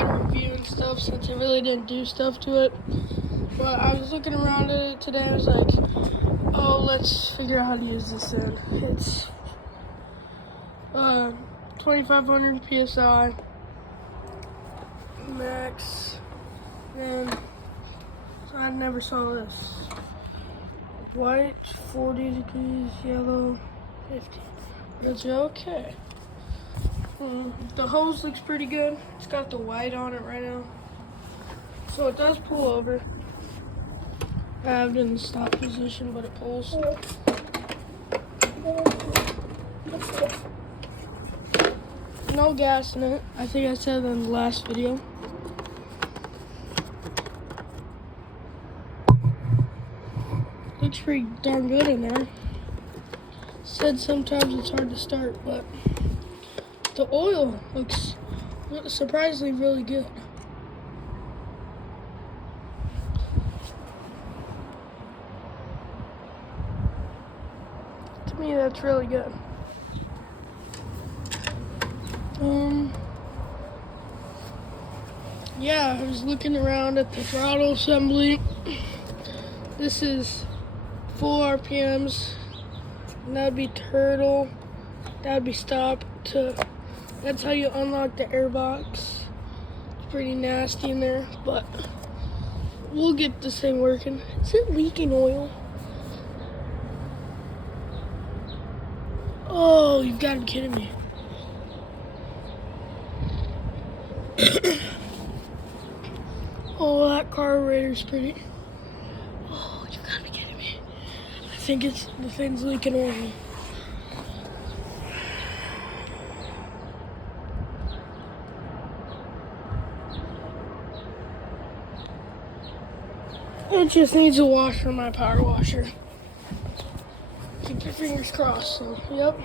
got a review and stuff since I really didn't do stuff to it. But I was looking around at it today. I was like, oh, let's figure out how to use this thing. It's 2,500 PSI max, and I never saw this. White, 40 degrees, yellow, 50. But it's okay. The hose looks pretty good. It's got the white on it right now. So it does pull over. I have it in the stop position, but it pulls. No gas in it. I think I said in the last video. Looks pretty darn good in there. Said sometimes it's hard to start, but the oil looks surprisingly really good. To me, that's really good. Yeah, I was looking around at the throttle assembly. This is full RPMs, and that'd be turtle, that'd be stop. That's how you unlock the airbox. It's pretty nasty in there, but we'll get this thing working. Is it leaking oil? Oh, you've got to be kidding me. Oh, that carburetor's pretty. Oh, you've got to be kidding me. I think the thing's leaking oil. It just needs a wash from my power washer. Keep your fingers crossed. So, yep.